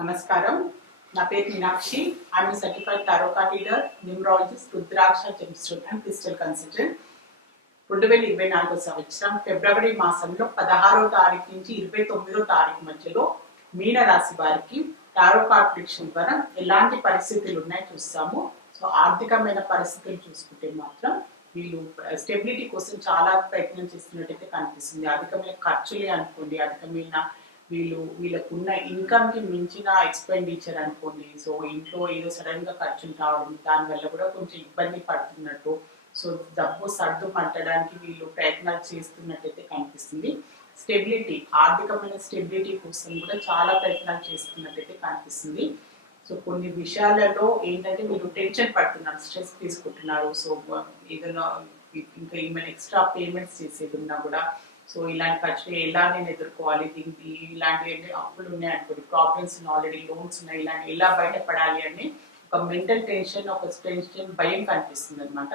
నమస్కారం. నా పేరు Meenakshi. I'm certified tarot card reader, numerologist, rudraksha gemstone and crystal consultant. 2024 సంవత్సరం ఫిబ్రవరి మాసంలో 16వ తారీఖు నుంచి 29వ తారీఖు మధ్యలో మీన రాశి వారికి టారో కార్డ్ ప్రిడిక్షన్ ద్వారా ఎలాంటి పరిస్థితులు ఉన్నాయో చూస్తాము. సో ఆర్థికమైన పరిస్థితులు చూసుకుంటే మాత్రం వీళ్ళు స్టెబిలిటీ కోసం చాలా ప్రయత్నం చేస్తున్నట్టయితే కనిపిస్తుంది. అధికమైన ఖర్చులే అనుకోండి, అధికమైన వీళ్ళకున్న ఇన్కమ్ కి మించిన ఎక్స్పెండిచర్ అనుకోండి. సో ఇంట్లో ఏదో సడన్ గా ఖర్చులు రావడం, దానివల్ల కూడా కొంచెం ఇబ్బంది పడుతున్నట్టు, సో డబ్బు సర్దు పట్టడానికి వీళ్ళు ప్రయత్నాలు చేస్తున్నట్టయితే కనిపిస్తుంది. స్టెబిలిటీ, ఆర్థికమైన స్టెబిలిటీ కోసం కూడా చాలా ప్రయత్నాలు చేస్తున్నట్టయితే కనిపిస్తుంది. సో కొన్ని విషయాలలో ఏంటంటే మీరు టెన్షన్ పడుతున్నారు, స్ట్రెస్ తీసుకుంటున్నారు. సో ఏదైనా ఇంకా ఏమైనా ఎక్స్ట్రా పేమెంట్స్ చేసేది ఉన్నా కూడా, సో ఇలాంటి ఖర్చులు ఎలా నేను ఎదుర్కోవాలి, దీనికి ఇలాంటి అప్పులు ఉన్నాయి అనుకోండి, ప్రాబ్లమ్స్ ఆల్రెడీ లోన్స్ ఉన్నాయి, ఇలాంటి ఎలా బయటపడాలి అని ఒక మెంటల్ టెన్షన్, ఒక టెన్షన్, భయం కనిపిస్తుంది అనమాట.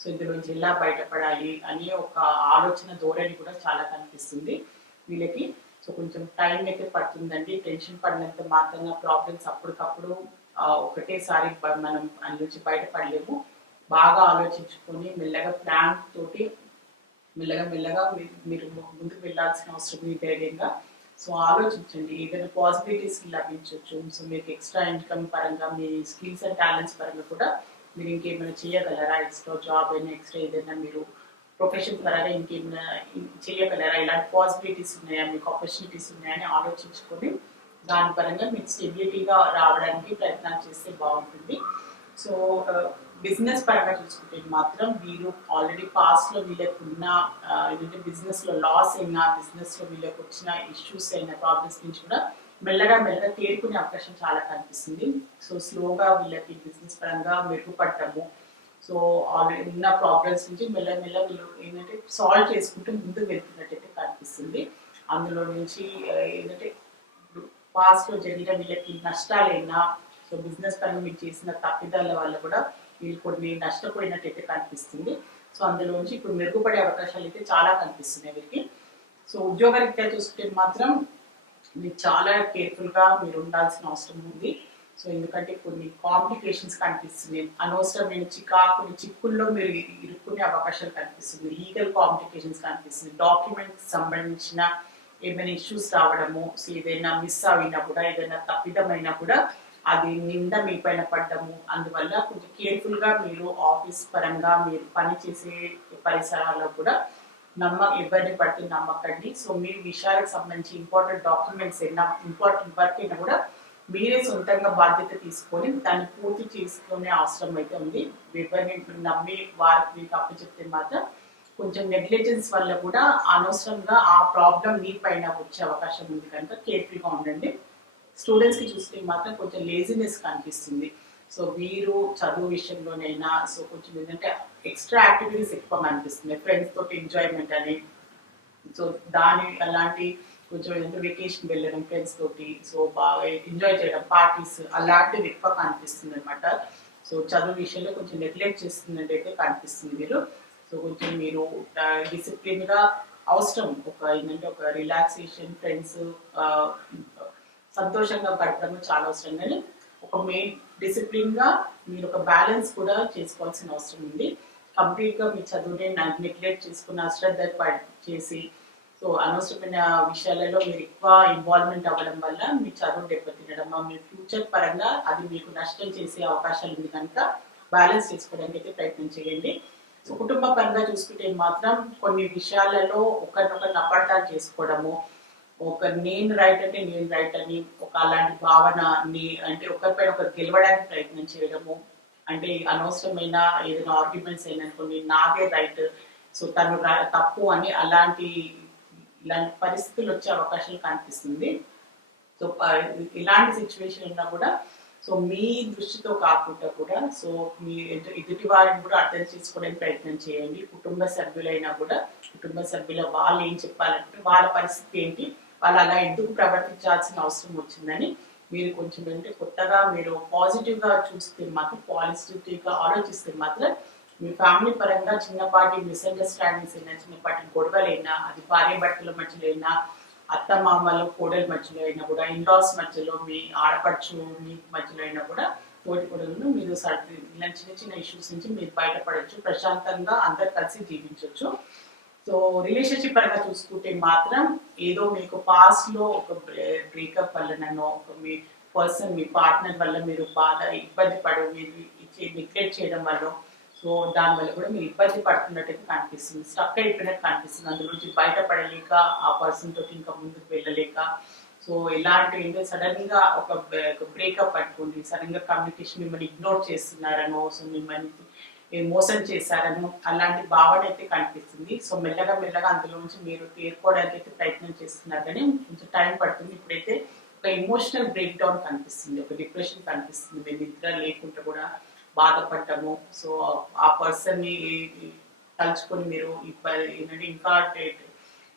సో ఇందులోంచి ఎలా బయటపడాలి అని ఒక ఆలోచన ధోరణి కూడా చాలా కనిపిస్తుంది వీళ్ళకి. సో కొంచెం టైం అయితే పడుతుందండి. టెన్షన్ పడినంత మాత్రంగా ప్రాబ్లమ్స్ అప్పటికప్పుడు ఒకటేసారి మనం దాని నుంచి బయటపడలేము. బాగా ఆలోచించుకొని మెల్లగా ప్లాన్ తోటి మెల్లగా మీరు ముందుకు వెళ్ళాల్సిన అవసరం ఉంది ధైర్యంగా. సో ఆలోచించండి, ఏదైనా పాసిబిలిటీస్ లభించవచ్చు. సో మీకు ఎక్స్ట్రా ఇన్కమ్ పరంగా, మీ స్కిల్స్ అండ్ టాలెంట్స్ పరంగా కూడా మీరు ఇంకేమైనా చేయగలరా, ఎక్స్ట్రా జాబ్ అయినా, ఎక్స్ట్రా ఏదైనా మీరు ప్రొఫెషన్ పరంగా ఇంకేమైనా చేయగలరా, ఇలాంటి పాసిబిలిటీస్ ఉన్నాయా, మీకు ఆపర్చునిటీస్ ఉన్నాయని ఆలోచించుకొని దాని పరంగా మీకు స్టెబిలిటీగా రావడానికి ప్రయత్నాలు చేస్తే బాగుంటుంది. సో బిజినెస్ పరంగా చూసుకుంటే మాత్రం వీరు ఆల్రెడీ పాస్ట్ లో వీళ్ళకు ఉన్న ఏంటంటే బిజినెస్ లో లాస్ అయినా, బిజినెస్ లో వీళ్ళకి వచ్చిన ఇష్యూస్ అయినా, ప్రాబ్లమ్స్ నుంచి కూడా మెల్లగా తేరుకునే అవకాశం చాలా కనిపిస్తుంది. సో స్లోగా వీళ్ళకి బిజినెస్ పరంగా మెరుగుపడటము, సో ఆల్రెడీ ఉన్న ప్రాబ్లమ్స్ నుంచి మెల్ల వీళ్ళు ఏంటంటే సాల్వ్ చేసుకుంటూ ముందుకు వెళ్తున్నట్టయితే కనిపిస్తుంది. అందులో నుంచి ఏంటంటే పాస్ట్ లో జరిగిన వీళ్ళకి నష్టాలైనా, సో బిజినెస్ పరంగా మీరు చేసిన తప్పిదాల వల్ల కూడా వీళ్ళు కొన్ని నష్టపోయినట్టయితే కనిపిస్తుంది. సో అందులోంచి ఇప్పుడు మెరుగుపడే అవకాశాలు అయితే చాలా కనిపిస్తున్నాయి వీరికి. సో ఉద్యోగరీత్యా చూసుకుంటే మాత్రం మీరు చాలా కేర్ఫుల్గా మీరు ఉండాల్సిన అవసరం ఉంది. సో ఎందుకంటే కొన్ని కాంప్లికేషన్స్ కనిపిస్తున్నాయి, అనవసరమైన చిక్కుల్లో మీరు ఇరుక్కునే అవకాశాలు కనిపిస్తుంది. లీగల్ కాంప్లికేషన్స్ కనిపిస్తుంది, డాక్యుమెంట్స్ సంబంధించిన ఏమైనా ఇష్యూస్ రావడము, సో ఏదైనా మిస్ అయినా కూడా, ఏదైనా తప్పిదమైనా కూడా అది నిండా మీ పైన పడ్డము. అందువల్ల కొంచెం కేర్ఫుల్గా మీరు ఆఫీస్ పరంగా మీరు పని చేసే పరిసరాల్లో కూడా ఎవరిని పట్టి నమ్మకండి. సో మీ విషయాలకు సంబంధించి ఇంపార్టెంట్ డాక్యుమెంట్స్ అయినా, ఇంపార్టెంట్ వర్క్ అయినా కూడా మీరే సొంతంగా బాధ్యత తీసుకొని దాన్ని పూర్తి చేసుకునే అవసరం అయితే ఉంది. ఎవరిని నమ్మి వారికి మీకు అప్పచెప్తే మాత్రం కొంచెం నెగ్లిజెన్స్ వల్ల కూడా అనవసరంగా ఆ ప్రాబ్లం మీ పైన వచ్చే అవకాశం ఉంది, కనుక కేర్ఫుల్గా ఉండండి. స్టూడెంట్స్కి చూస్తే మాత్రం కొంచెం లేజినెస్ కనిపిస్తుంది. సో వీరు చదువు విషయంలోనైనా సో కొంచెం ఏంటంటే ఎక్స్ట్రా యాక్టివిటీస్ ఎక్కువ కనిపిస్తుంది, ఫ్రెండ్స్ తోటి ఎంజాయ్మెంట్ అని. సో అలాంటి కొంచెం ఏంటంటే వెకేషన్ వెళ్ళడం ఫ్రెండ్స్ తోటి, సో బాగా ఎంజాయ్ చేయడం, పార్టీస్ అలాంటివి ఎక్కువ కనిపిస్తుంది అనమాట. సో చదువు విషయంలో కొంచెం నెగ్లెక్ట్ చేస్తున్నట్టయితే కనిపిస్తుంది మీరు. సో కొంచెం మీరు డిసిప్లిన్గా అవసరం, ఏంటంటే ఒక రిలాక్సేషన్, ఫ్రెండ్స్ సంతోషంగా గడపడం చాలా అవసరం. కానీ ఒక మెయిన్ డిసిప్లిన్గా మీరు ఒక బ్యాలెన్స్ కూడా చేసుకోవాల్సిన అవసరం ఉంది. కంప్లీట్గా మీ చదువుని నెగ్లెక్ట్ చేసుకున్న, అశ్రద్ధ చేసి సో అనవసరమైన విషయాలలో మీరు ఎక్కువ ఇన్వాల్వ్మెంట్ అవ్వడం వల్ల మీ చదువు దెబ్బతినడం, మీ ఫ్యూచర్ పరంగా అది మీకు నష్టం చేసే అవకాశాలు ఉంది, కనుక బ్యాలెన్స్ చేసుకోవడానికి అయితే ప్రయత్నం చేయండి. సో కుటుంబ పరంగా చూసుకుంటే మాత్రం కొన్ని విషయాలలో ఒకరినొకరిని అపార్థాలు చేసుకోవడము, నేను రైట్ అంటే నేను రైట్ అని ఒక అలాంటి భావన, అంటే ఒకరిపైన ఒకరు గెలవడానికి ప్రయత్నం చేయడము, అంటే అనవసరమైన ఏదైనా ఆర్గ్యుమెంట్స్ అయినా అనుకోండి, నాదే రైట్, సో తను తప్పు అని ఇలాంటి పరిస్థితులు వచ్చే అవకాశాలు కనిపిస్తుంది. సో ఇలాంటి సిచ్యువేషన్ ఉన్నా కూడా సో మీ దృష్టితో కాకుండా కూడా సో మీ ఎదుటి వారిని కూడా అర్థం చేసుకోవడానికి ప్రయత్నం చేయండి. కుటుంబ సభ్యులైనా కూడా కుటుంబ సభ్యుల వాళ్ళు ఏం చెప్పాలంటే వాళ్ళ పరిస్థితి ఏంటి, వాళ్ళు అలా ఎందుకు ప్రవర్తించాల్సిన అవసరం వచ్చిందని మీరు కొంచెం ఏంటంటే కొత్తగా మీరు పాజిటివ్గా చూస్తే మాత్రం, పాజిటివ్గా ఆలోచిస్తే మాత్రం మీ ఫ్యామిలీ పరంగా చిన్నపాటి మిస్అండర్స్టాండింగ్స్ అయినా, చిన్నపాటి గొడవలైనా, అది భార్య భర్తల మధ్యలో అయినా, అత్తమామలు కోడల మధ్యలో అయినా కూడా, ఇన్లాస్ మధ్యలో, మీ ఆడపడుచు మీ మధ్యలో అయినా కూడా తోటి కోడలను మీరు ఇలా చిన్న చిన్న ఇష్యూస్ నుంచి మీరు బయటపడచ్చు, ప్రశాంతంగా అందరు కలిసి జీవించవచ్చు. సో రిలేషన్షిప్ పరంగా చూసుకుంటే మాత్రం ఏదో మీకు పాస్ట్ లో ఒక బ్రేకప్ వల్లనో, ఒక మీ పర్సన్ మీ పార్ట్నర్ వల్ల మీరు బాగా ఇబ్బంది పడి మీరు నెగ్లెక్ట్ చేయడం వల్ల, సో దానివల్ల కూడా మీరు ఇబ్బంది పడుతున్నట్టు కనిపిస్తుంది, స్టక్ అయిపోయినట్టు కనిపిస్తుంది. అందులో నుంచి బయటపడలేక ఆ పర్సన్ తోటి ఇంకా ముందుకు వెళ్ళలేక, సో ఇలాంటి ఏంటంటే సడన్ గా ఒక బ్రేకప్ పట్టుకుంది, సడన్ గా కమ్యూనికేషన్ మిమ్మల్ని ఇగ్నోర్ చేస్తున్నారనో, సో మిమ్మల్ని మోసం చేశారనో అలాంటి భావన అయితే కనిపిస్తుంది. సో మెల్లగా మెల్లగా అందులో నుంచి మీరు తేరుకోవడానికి అయితే ప్రయత్నం చేస్తున్నారు, కానీ కొంచెం టైం పడుతుంది. ఇప్పుడైతే ఒక ఎమోషనల్ బ్రేక్ డౌన్ కనిపిస్తుంది, ఒక డిప్రెషన్ కనిపిస్తుంది. మీరు నిద్ర లేకుండా కూడా బాధపడ్డము, సో ఆ పర్సన్ ని తలుచుకొని మీరు ఏంటంటే ఇంకా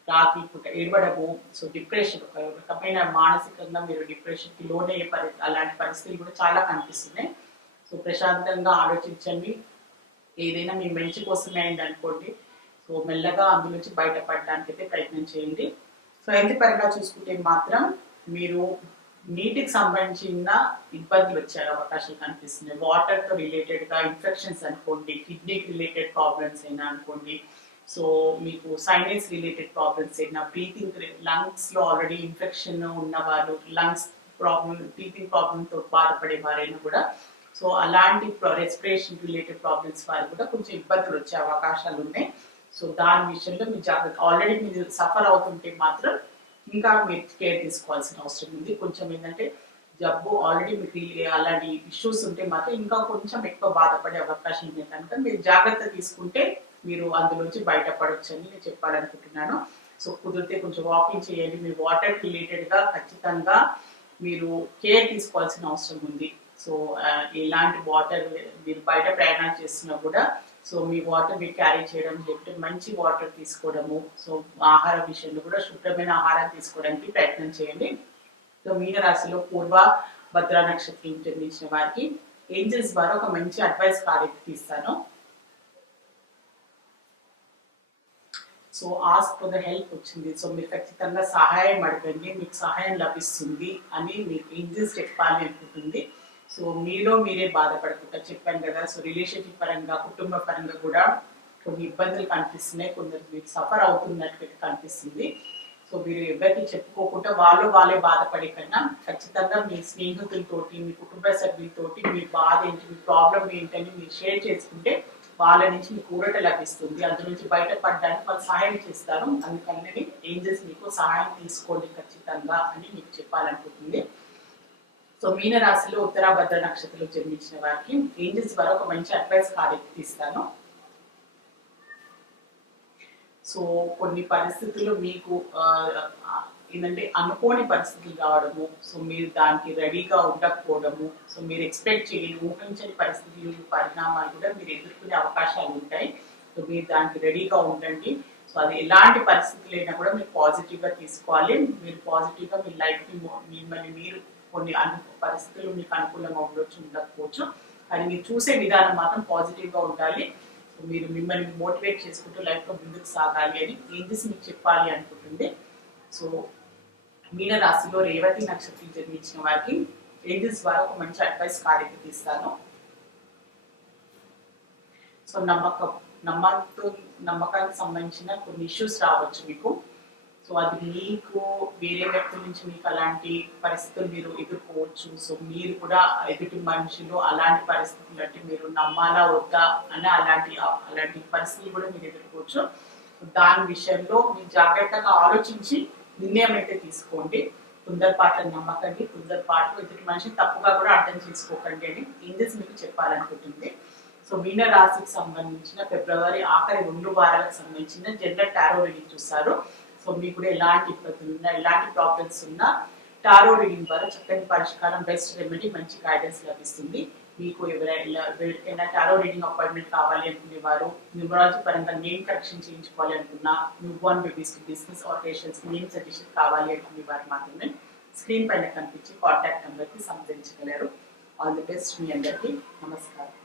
రాత్రి పూట ఏడవడము, సో డిప్రెషన్, ఒక రకమైన మానసికంగా మీరు డిప్రెషన్ కి లోనయ్యే అలాంటి పరిస్థితులు కూడా చాలా కనిపిస్తున్నాయి. సో ప్రశాంతంగా ఆలోచించండి, ఏదైనా మీ మంచి కోసమే అయింది అనుకోండి. సో మెల్లగా అందు నుంచి బయటపడడానికి అయితే ప్రయత్నం చేయండి. సో హెల్త్ పరంగా చూసుకుంటే మాత్రం మీరు నీటికి సంబంధించిన ఇబ్బందులు వచ్చే అవకాశాలు కనిపిస్తున్నాయి. వాటర్తో రిలేటెడ్గా ఇన్ఫెక్షన్స్ అనుకోండి, కిడ్నీకి రిలేటెడ్ ప్రాబ్లమ్స్ అయినా అనుకోండి, సో మీకు సైనస్ రిలేటెడ్ ప్రాబ్లమ్స్ అయినా, బ్రీతింగ్ లంగ్స్లో ఆల్రెడీ ఇన్ఫెక్షన్ ఉన్నవారు, లంగ్స్ ప్రాబ్లమ్ బ్రీతింగ్ ప్రాబ్లంతో బాధపడే వారైనా కూడా, సో అలాంటి రెస్పిరేషన్ రిలేటెడ్ ప్రాబ్లమ్స్ వారు కూడా కొంచెం ఇబ్బందులు వచ్చే అవకాశాలు ఉన్నాయి. సో దాని విషయంలో మీరు జాగ్రత్త, ఆల్రెడీ మీరు సఫర్ అవుతుంటే మాత్రం ఇంకా మీరు కేర్ తీసుకోవాల్సిన అవసరం ఉంది. కొంచెం ఏంటంటే జబ్బు ఆల్రెడీ మీకు అలాంటి ఇష్యూస్ ఉంటే మాత్రం ఇంకా కొంచెం ఎక్కువ బాధపడే అవకాశం ఉంది కనుక మీరు జాగ్రత్త తీసుకుంటే మీరు అందులోంచి బయటపడవచ్చు అని నేను చెప్పాలనుకుంటున్నాను. సో కుదిరితే కొంచెం వాకింగ్ చేయండి, మీ వాటర్ రిలేటెడ్గా ఖచ్చితంగా మీరు కేర్ తీసుకోవాల్సిన అవసరం ఉంది. సో ఇలాంటి వాటర్ మీరు బయట ప్రయాణం చేస్తున్నా కూడా, సో మీ వాటర్ మీరు క్యారీ చేయడం, లేకపోతే మంచి వాటర్ తీసుకోవడము, సో ఆహార విషయంలో కూడా శుభ్రమైన ఆహారం తీసుకోవడానికి ప్రయత్నం చేయండి. సో మీన రాశిలో పూర్వ భద్ర నక్షత్రం జన్మించిన వారికి ఏంజల్స్ ద్వారా ఒక మంచి అడ్వైస్ కార్డు తీస్తాను. So ask for the help వచ్చింది. సో మీరు ఖచ్చితంగా సహాయం అడగండి, మీకు సహాయం లభిస్తుంది అని మీకు ఏంజల్స్ చెప్పాలి అనుకుంటుంది. సో మీలో మీరే బాధపడకుండా చెప్పాను కదా. సో రిలేషన్షిప్ పరంగా, కుటుంబ పరంగా కూడా కొన్ని ఇబ్బందులు కనిపిస్తున్నాయి, కొందరు మీరు సఫర్ అవుతున్నట్టు కనిపిస్తుంది. సో మీరు ఎవరికి చెప్పుకోకుండా వాళ్ళే బాధపడే కన్నా ఖచ్చితంగా మీ స్నేహితులతోటి, మీ కుటుంబ సభ్యులతోటి మీ బాధ ఏంటి, మీ ప్రాబ్లం ఏంటని మీరు షేర్ చేసుకుంటే వాళ్ళ నుంచి మీకు ఊరట లభిస్తుంది. అందు నుంచి బయటపడడానికి వాళ్ళు సహాయం చేస్తారు. అందుకని ఏంజల్స్ మీకు సహాయం తీసుకోండి ఖచ్చితంగా అని మీకు చెప్పాలనుకుంటుంది. సో మీన రాశిలో ఉత్తరాభద్ర నక్షత్రంలో జన్మించిన వారికి ఏంజల్స్ ద్వారా ఒక మంచి అడ్వైస్ కార్డు తీస్తాను. సో కొన్ని పరిస్థితులు మీకు ఏంటంటే అనుకోని పరిస్థితులు రావడము, సో మీరు దానికి రెడీగా ఉండకపోవడము, సో మీరు ఎక్స్పెక్ట్ చేయని ఊహించని పరిస్థితులు, పరిణామాలు కూడా మీరు ఎదుర్కొనే అవకాశాలు ఉంటాయి. సో మీరు దానికి రెడీగా ఉండండి. సో అది ఎలాంటి పరిస్థితులు అయినా కూడా మీరు పాజిటివ్గా తీసుకోవాలి. మీరు పాజిటివ్గా మీ లైఫ్ని మిమ్మల్ని మీరు కొన్ని పరిస్థితులు మీకు అనుకూలంగా ఉండొచ్చు, ఉండకపోవచ్చు, అది మీరు చూసే విధానం మాత్రం పాజిటివ్గా ఉండాలి. మీరు మిమ్మల్ని మోటివేట్ చేసుకుంటూ లైఫ్లో ముందుకు సాగాలి అని ఏంజల్స్ మీకు చెప్పాలి అనుకుంటుంది. సో మీన రాశిలో రేవతి నక్షత్రం జన్మించిన వారికి ఏంజల్స్ ద్వారా ఒక మంచి అడ్వైస్ కార్డు తీస్తాను. సో నమ్మకానికి సంబంధించిన కొన్ని ఇష్యూస్ రావచ్చు మీకు. సో అది మీకు వేరే వ్యక్తుల నుంచి మీకు అలాంటి పరిస్థితులు మీరు ఎదుర్కోవచ్చు. సో మీరు కూడా ఎదుటి మనుషులు అలాంటి పరిస్థితులు అంటే మీరు నమ్మాలా వద్దా అని అలాంటి పరిస్థితులు కూడా మీరు ఎదుర్కోవచ్చు. దాని విషయంలో మీరు జాగ్రత్తగా ఆలోచించి నిర్ణయం అయితే తీసుకోండి. తొందరపాట్లను నమ్మకండి, తొందరపాటు ఎదుటి మనిషిని తప్పుగా కూడా అర్థం చేసుకోకండి అని ఏంజల్స్ మీకు చెప్పాలనుకుంటుంది. సో మీన రాశికి సంబంధించిన ఫిబ్రవరి ఆఖరి 2 వారాలకు సంబంధించిన జనరల్ టారో రీడింగ్ చూస్తారు. సో మీకు కూడా ఎలాంటి ఇబ్బందులు ఉన్నా, ఎలాంటి ప్రాబ్లమ్స్ ఉన్నా టారో రీడింగ్ ద్వారా చక్కని పరిష్కారం, బెస్ట్ రెమెడీ, మంచి గైడెన్స్ లభిస్తుంది. మీకు ఎవరికైనా టారో రీడింగ్ అపాయింట్మెంట్ కావాలి అనుకునే వారు, న్యూమరాలజీ పరంగా నేమ్ కరెక్షన్ చేయించుకోవాలి అనుకున్నా, new Born babies business operations name suggestion కావాలి అనుకునే వారు మాత్రమే స్క్రీన్ పైన కనిపించి కాంటాక్ట్ నెంబర్కి సంప్రదించగలరు. ఆల్ ది బెస్ట్ మీ అందరికీ. నమస్కారం.